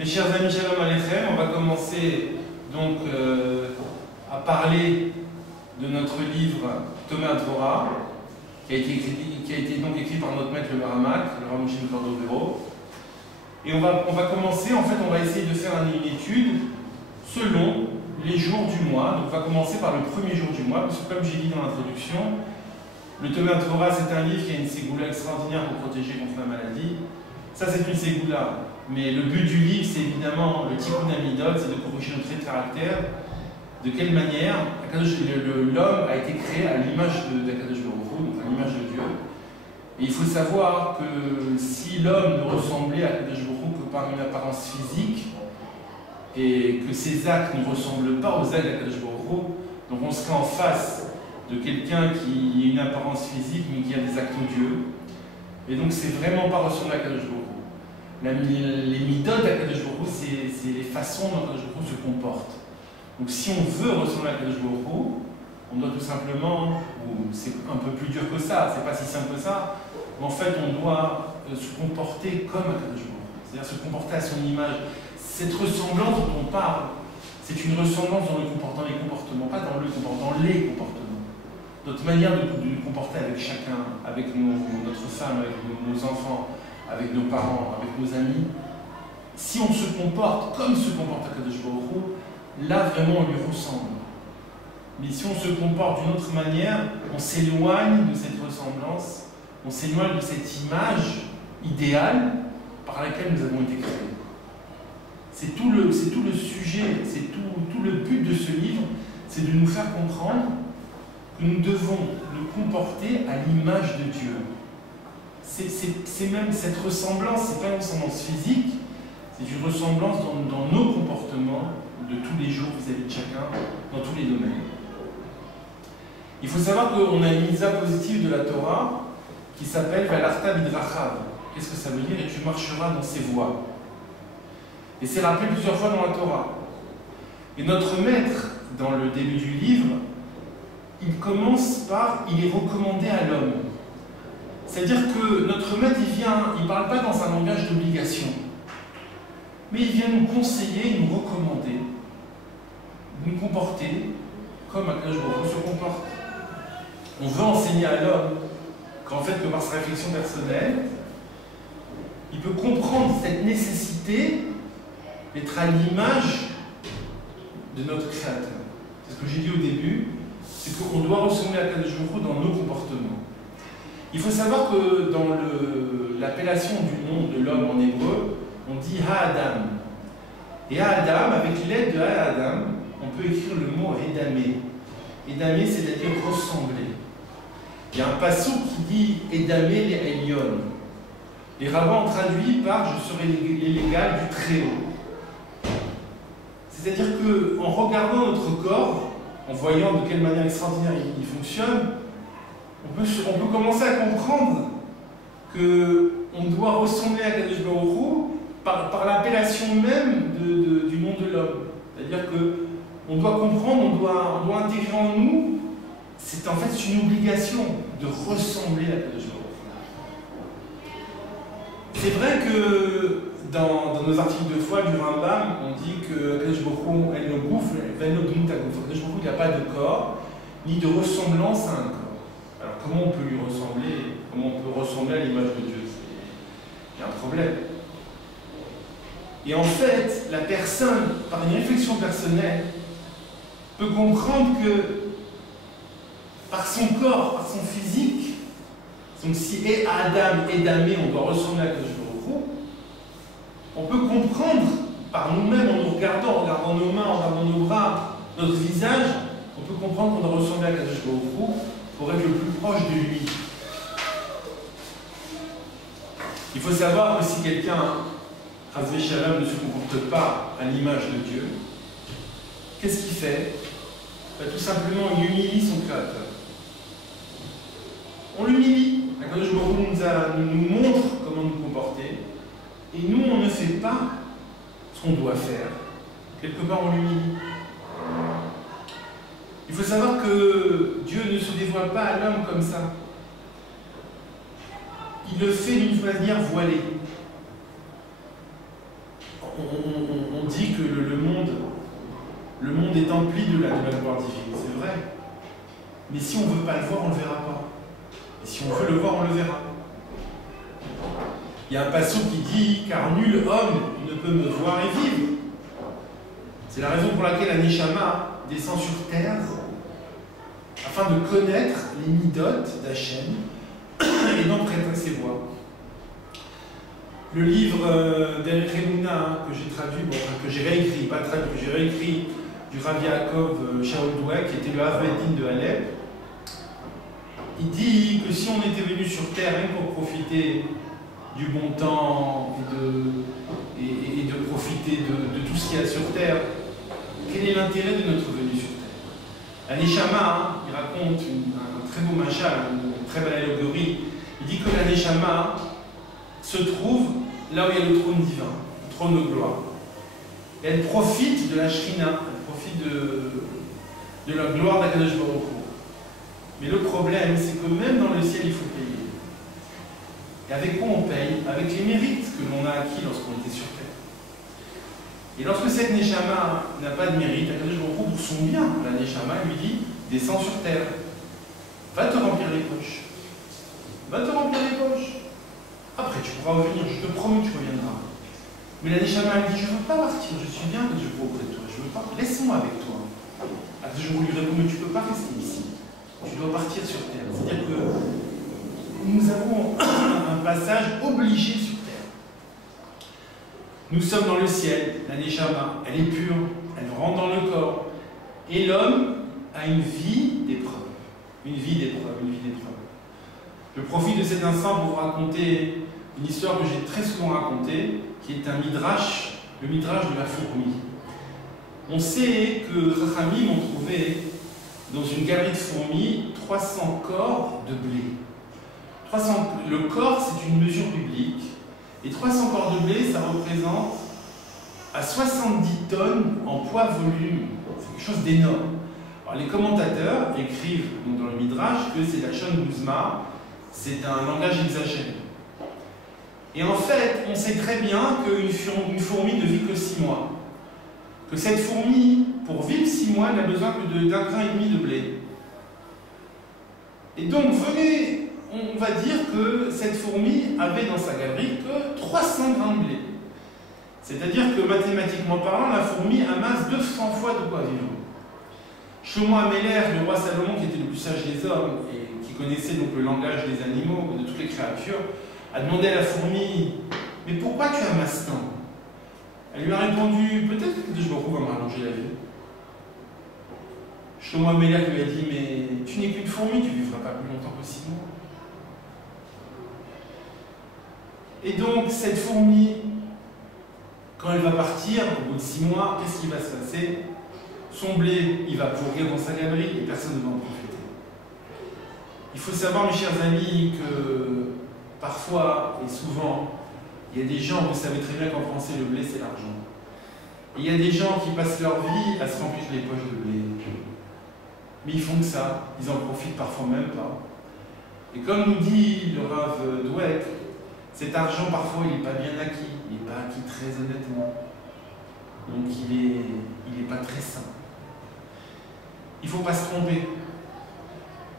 Mes chers amis, Shalom Aleichem, on va commencer donc à parler de notre livre Tomei Torah, qui a été donc écrit par notre maître le Ramak, le Rav Moshe Cordovero. Et on va commencer, en fait, on va essayer de faire une étude selon les jours du mois. Donc on va commencer par le premier jour du mois, parce que comme j'ai dit dans l'introduction, le Tomei Torah, c'est un livre qui a une ségoula extraordinaire pour protéger contre la maladie. Ça, c'est une ségoula. Mais le but du livre, c'est évidemment le Tikkun Hamidot, c'est de corriger nos traits de caractère. De quelle manière l'homme a été créé à l'image d'Akadosh Baruch Hu, donc à l'image de Dieu. Et il faut savoir que si l'homme ne ressemblait à Akadosh Baruch Hu que par une apparence physique, et que ses actes ne ressemblent pas aux actes d'Akadosh Baruch Hu, donc on serait en face de quelqu'un qui a une apparence physique mais qui a des actes odieux. Et donc c'est vraiment pas ressembler à Akadosh Baruch Hu. Les midot d'Akadosh Baruch Hu, c'est les façons dont Akadosh Baruch Hu se comporte. Donc si on veut ressembler à Akadosh Baruch Hu, on doit tout simplement, ou c'est un peu plus dur que ça, c'est pas si simple que ça, mais en fait on doit se comporter comme Akadosh Baruch Hu, c'est-à-dire se comporter à son image. Cette ressemblance dont on parle, c'est une ressemblance dans les comportements, pas dans le comportement, dans les comportements. Notre manière de nous comporter avec chacun, avec notre femme, avec nos enfants, avec nos parents, avec nos amis, si on se comporte comme se comporte Akadosh Baruch Hu, là vraiment on lui ressemble. Mais si on se comporte d'une autre manière, on s'éloigne de cette ressemblance, on s'éloigne de cette image idéale par laquelle nous avons été créés. C'est tout le sujet, c'est tout le but de ce livre, c'est de nous faire comprendre que nous devons nous comporter à l'image de Dieu. C'est même cette ressemblance, c'est pas une ressemblance physique, c'est une ressemblance dans nos comportements de tous les jours vis-à-vis de chacun, dans tous les domaines. Il faut savoir qu'on a une mitzvah positive de la Torah qui s'appelle Ve'alachta bidrachav. Qu'est-ce que ça veut dire? Et tu marcheras dans ses voies. Et c'est rappelé plusieurs fois dans la Torah. Et notre maître, dans le début du livre, il commence par, il est recommandé à l'homme. C'est-à-dire que notre maître, il ne parle pas dans un langage d'obligation, mais il vient nous conseiller, nous recommander, nous comporter comme Akadosh Baruch Hu se comporte. On veut enseigner à l'homme qu'en fait, que par sa réflexion personnelle, il peut comprendre cette nécessité d'être à l'image de notre Créateur. C'est ce que j'ai dit au début, c'est qu'on doit ressembler à Akadosh Baruch Hu dans nos comportements. Il faut savoir que dans l'appellation du nom de l'homme en hébreu, on dit Ha-Adam. Et Ha-Adam, avec l'aide de Ha-Adam, on peut écrire le mot Edamé. Edamé, c'est-à-dire ressembler. Il y a un passage qui dit Edamé les Elyon. Les rabbins ont traduit par Je serai l'égal du Très-Haut. C'est-à-dire qu'en regardant notre corps, en voyant de quelle manière extraordinaire il fonctionne, on peut commencer à comprendre qu'on doit ressembler à Kadosh Baruch Hu par l'appellation même du nom de l'homme. C'est-à-dire qu'on doit comprendre, on doit intégrer en nous, c'est en fait une obligation de ressembler à Kadosh Baruch Hu. C'est vrai que dans nos articles de foi du Rambam, on dit que Kadosh Baruch Hu, elle ne bouffe, Kadosh Baruch Hu, il n'y a pas de corps, ni de ressemblance à un corps. Alors comment on peut lui ressembler? Comment on peut ressembler à l'image de Dieu? Il y a un problème. Et en fait, la personne, par une réflexion personnelle, peut comprendre que par son corps, par son physique, donc si Adam et Damé, on doit ressembler à Kadosh Baruch Hu, on peut comprendre par nous-mêmes, en nous regardant, en regardant nos mains, en regardant nos bras, notre visage, on peut comprendre qu'on doit ressembler à Kadosh Baruch Hu pour être le plus proche de lui. Il faut savoir que si quelqu'un, Chas v'Shalom, ne se comporte pas à l'image de Dieu, qu'est-ce qu'il fait? Tout simplement, il humilie son Créateur. On l'humilie. Akadosh Baruch Hu nous montre comment nous comporter, et nous, on ne fait pas ce qu'on doit faire. Quelque part, on l'humilie. Il faut savoir que Dieu ne se dévoile pas à l'homme comme ça. Il le fait d'une manière voilée. on dit que le monde est empli de la gloire divine, c'est vrai. Mais si on ne veut pas le voir, on ne le verra pas. Et si on veut le voir, on le verra. Il y a un passage qui dit « Car nul homme ne peut me voir et vivre ». C'est la raison pour laquelle la Neshama descend sur terre afin de connaître les midotes d'Hachem et d'en prêter ses voix. Le livre d'Eric Emouna que j'ai traduit, que j'ai réécrit, pas traduit, que j'ai réécrit du Rav Yaakov Shaul Dweck, qui était le Havadin de Alep, il dit que si on était venu sur terre rien pour profiter du bon temps et de profiter de tout ce qu'il y a sur terre, quel est l'intérêt de notre venue sur terre? La Neshama, il raconte un très beau machal, une très belle allégorie. Il dit que la Neshama se trouve là où il y a le trône divin, le trône de gloire. Et elle profite de la Shrina, elle profite de la gloire d'Akadosh Baruch Hu. Mais le problème, c'est que même dans le ciel, il faut payer. Et avec quoi on paye? Avec les mérites que l'on a acquis lorsqu'on était sur terre. Et lorsque cette Neshama n'a pas de mérite, Akadosh Baruch Hu, pour son bien, la Neshama lui dit, descends sur terre, va te remplir les poches. Va te remplir les poches. Après, tu pourras revenir, je te promets que tu reviendras. Mais la Neshama lui dit, je ne veux pas partir, je suis bien que je veux auprès de toi, je veux pas, laisse-moi avec toi. Akadosh Baruch Hu lui répond, mais tu ne peux pas rester ici. Tu dois partir sur terre. C'est-à-dire que nous avons un passage obligé sur terre. Nous sommes dans le ciel, la Neshama, elle est pure, elle rentre dans le corps. Et l'homme a une vie d'épreuve. Une vie d'épreuve, une vie d'épreuve. Je profite de cet instant pour vous raconter une histoire que j'ai très souvent racontée, qui est un midrash, le midrash de la fourmi. On sait que Chachamim ont trouvé dans une galerie de fourmis 300 corps de blé. Le corps, c'est une mesure biblique. Et 300 corps de blé, ça représente à 70 tonnes en poids volume. C'est quelque chose d'énorme. Alors, les commentateurs écrivent donc, dans le Midrash que c'est la Shon Guzma, c'est un langage exagéré. Et en fait, on sait très bien qu'une fourmi ne vit que 6 mois. Que cette fourmi, pour vivre 6 mois, elle n'a besoin que d'un grain et demi de blé. Et donc, venez, on va dire que cette fourmi avait dans sa galerie que 300 grains de blé. C'est-à-dire que mathématiquement parlant, la fourmi amasse 200 fois de quoi vivre. Shlomo Améler, le roi Salomon, qui était le plus sage des hommes et qui connaissait donc le langage des animaux, de toutes les créatures, a demandé à la fourmi, mais pourquoi tu amasses tant? Elle lui a répondu, peut-être que je me retrouve à me rallonger la vie. Shlomo Améler lui a dit, mais tu n'es qu'une fourmi, tu ne vivras pas plus longtemps que 6 mois. Et donc, cette fourmi, quand elle va partir, au bout de 6 mois, qu'est-ce qui va se passer? Son blé, il va pourrir dans sa galerie et personne ne va en profiter. Il faut savoir, mes chers amis, que parfois et souvent, il y a des gens, vous savez très bien qu'en français, le blé, c'est l'argent. Et il y a des gens qui passent leur vie à se remplir les poches de blé. Mais ils font que ça, ils en profitent parfois même pas. Et comme nous dit le Rav Dweck, cet argent, parfois, il n'est pas bien acquis. Il n'est pas acquis très honnêtement. Donc, il n'est pas très sain. Il ne faut pas se tromper.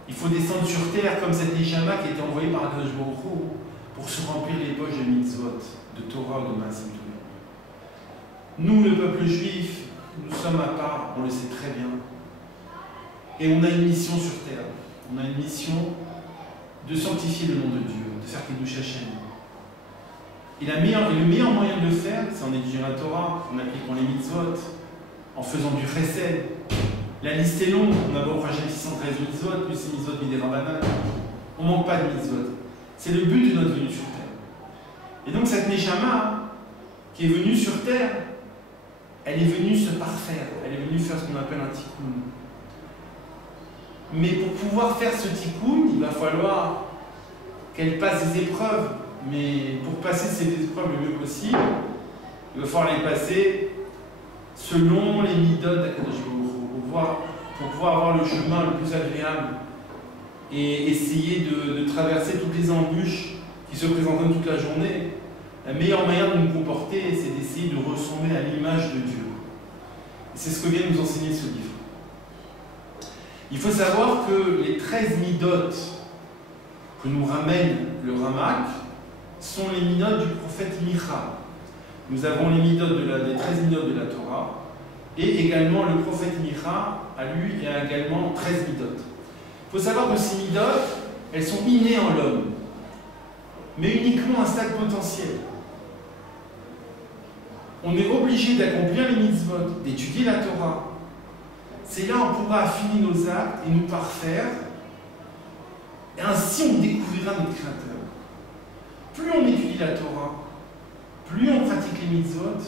Il faut descendre sur terre comme cette Neshama qui était envoyée par Akadosh Baruch Hu pour se remplir les poches de mitzvot, de Torah ou de Maasim Tovim. Nous, le peuple juif, nous sommes à part, on le sait très bien. Et on a une mission sur terre. On a une mission de sanctifier le nom de Dieu, de faire Kiddush Hashem. Et le meilleur moyen de le faire, c'est en étudiant la Torah, en appliquant les mitzvot, en faisant du chesed. La liste est longue, on a beau projet 613 mitzvot, plus les mitzvot midei rabbanan. On ne manque pas de mitzvot. C'est le but de notre venue sur terre. Et donc cette Neshama, qui est venue sur terre, elle est venue se parfaire, elle est venue faire ce qu'on appelle un tikkun. Mais pour pouvoir faire ce tikkun, il va falloir qu'elle passe des épreuves. Mais pour passer ces épreuves le mieux possible, il va falloir les passer selon les midot d'Akadosh Baruch Hu, pour pouvoir avoir le chemin le plus agréable et essayer de traverser toutes les embûches qui se présentent toute la journée. La meilleure manière de nous comporter, c'est d'essayer de C'est ce que vient nous enseigner ce livre. Il faut savoir que les 13 midotes que nous ramène le Ramak sont les midotes du prophète Micha. Nous avons les midotes des 13 midotes de la Torah, et également le prophète Micha, à lui, a également 13 midotes. Il faut savoir que ces midotes, elles sont innées en l'homme, mais uniquement à un stade potentiel. On est obligé d'accomplir les mitzvot, d'étudier la Torah. C'est là où on pourra affiner nos actes et nous parfaire. Et ainsi, on découvrira notre Créateur. Plus on étudie la Torah, plus on pratique les mitzvot,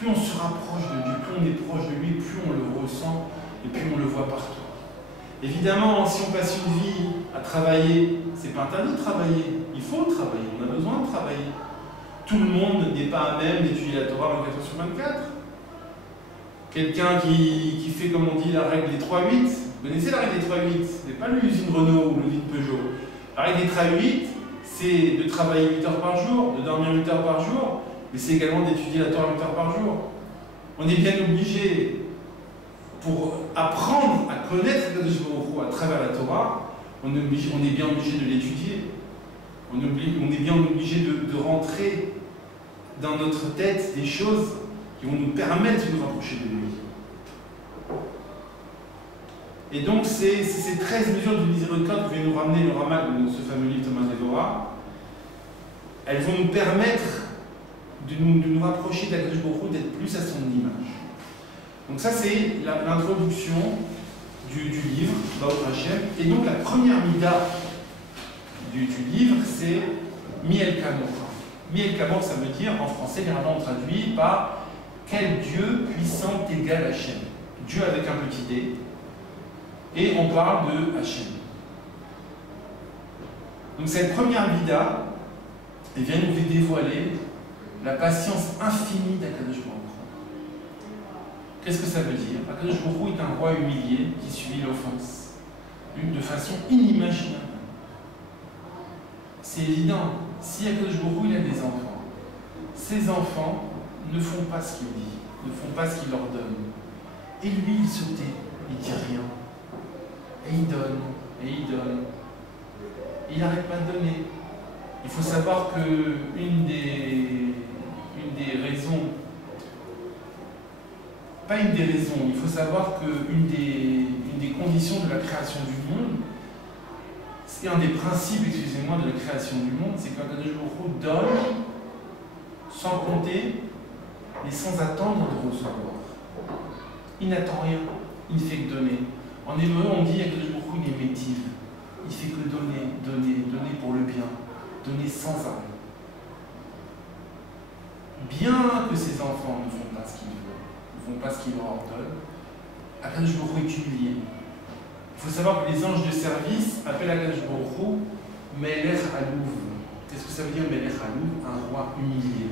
plus on se rapproche de Dieu, plus on est proche de lui, plus on le ressent et plus on le voit partout. Évidemment, si on passe une vie à travailler, c'est pas interdit de travailler. Il faut travailler, on a besoin de travailler. Tout le monde n'est pas à même d'étudier la Torah 24 heures sur 24. Quelqu'un qui fait, comme on dit, la règle des 3-8. Vous connaissez la règle des 3-8? Ce n'est pas l'usine Renault ou l'usine Peugeot. La règle des 3-8, c'est de travailler 8 heures par jour, de dormir 8 heures par jour, mais c'est également d'étudier la Torah 8 heures par jour. On est bien obligé, pour apprendre à connaître Kadosh Baruch Hu à travers la Torah, on est bien obligé de l'étudier. On est bien obligé de rentrer dans notre tête des choses qui vont nous permettre de nous rapprocher de lui. Et donc, ces 13 mesures de miséricorde que vient nous ramener le Ramak dans ce fameux livre Thomas Devorah, elles vont nous permettre de nous rapprocher d'Akadosh Baruch Hu, d'être plus à son image. Donc ça, c'est l'introduction du livre, Baruch Hashem. Et donc, la première mida du livre, c'est Miel Kamor. Miel Kamor, ça veut dire, en français, généralement on traduit par quel Dieu puissant égal Hachem. Dieu avec un petit d. Et on parle de Hachem. Donc cette première vida, elle vient nous dévoiler la patience infinie d'Akadosh Baruch Hu. Qu'est-ce que ça veut dire? Akadosh Baruch Hu est un roi humilié qui subit l'offense de façon inimaginable. C'est évident, si Akadosh Baruch Hu il a des enfants, ces enfants ne font pas ce qu'il dit, ne font pas ce qu'il leur donne. Et lui, il se tait, il dit rien. Et il donne, et il donne. Il n'arrête pas de donner. Il faut savoir que une des raisons, pas une des raisons, il faut savoir qu'une des conditions de la création du monde, c'est un des principes, excusez-moi, de la création du monde, c'est qu'Akadosh Baruch Hu donne sans compter et sans attendre de recevoir. Il n'attend rien, il ne fait que donner. En hébreu, on dit qu'Akadosh Baruch Hu il est métive. Il fait que donner, donner, donner pour le bien, donner sans arrêt. Bien que ses enfants ne font pas ce qu'ils veulent, ne font pas ce qu'il leur ordonne, Akadosh Baruch Hu est humilié. Il faut savoir que les anges de service appellent Akadosh Baruch Hu Melech Alouv. Qu'est-ce que ça veut dire Melech Alouv? Un roi humilié.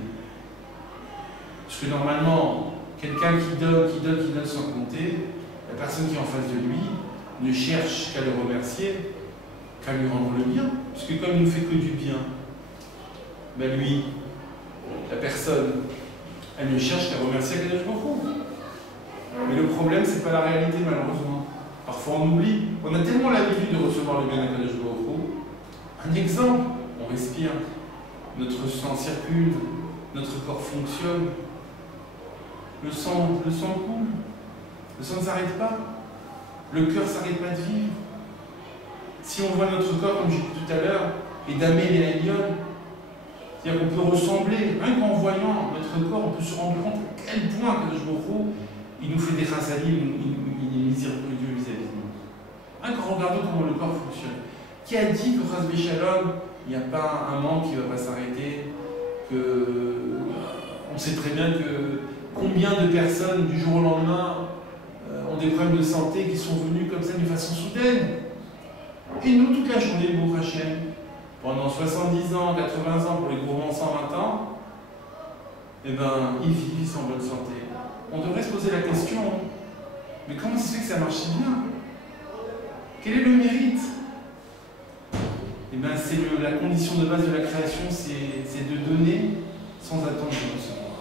Parce que normalement, quelqu'un qui donne sans compter, la personne qui est en face de lui ne cherche qu'à le remercier, qu'à lui rendre le bien. Puisque comme il ne fait que du bien, ben lui, la personne, elle ne cherche qu'à remercier Akadosh Baruch Hu. Mais le problème, c'est pas la réalité, malheureusement. Parfois on oublie, on a tellement l'habitude de recevoir le bien d'Akadosh Baruch Hu. Un exemple, on respire, notre sang circule, notre corps fonctionne, le sang coule, le sang ne s'arrête pas, le cœur ne s'arrête pas de vivre. Si on voit notre corps, comme j'ai dit tout à l'heure, et d'Amel et Elion, c'est-à-dire qu'on peut ressembler, rien qu'en voyant notre corps, on peut se rendre compte à quel point Akadosh Baruch Hu, il nous fait des chassadim, il est miséricordieux vis-à-vis de nous. Rien qu'en regardant comment le corps fonctionne. Qui a dit que Chas V'Shalom, il n'y a pas un membre qui ne va pas s'arrêter, on sait très bien que combien de personnes du jour au lendemain ont des problèmes de santé qui sont venus comme ça d'une façon soudaine. Et nous, toute la journée, le Baruch Hashem, pendant 70 ans, 80 ans, pour les gros 120 ans, eh ben, ils vivent, ils sont en bonne santé. On devrait se poser la question, mais comment ça se fait que ça marche si bien? Quel est le mérite? Eh bien, c'est la condition de base de la création, c'est de donner sans attendre de recevoir.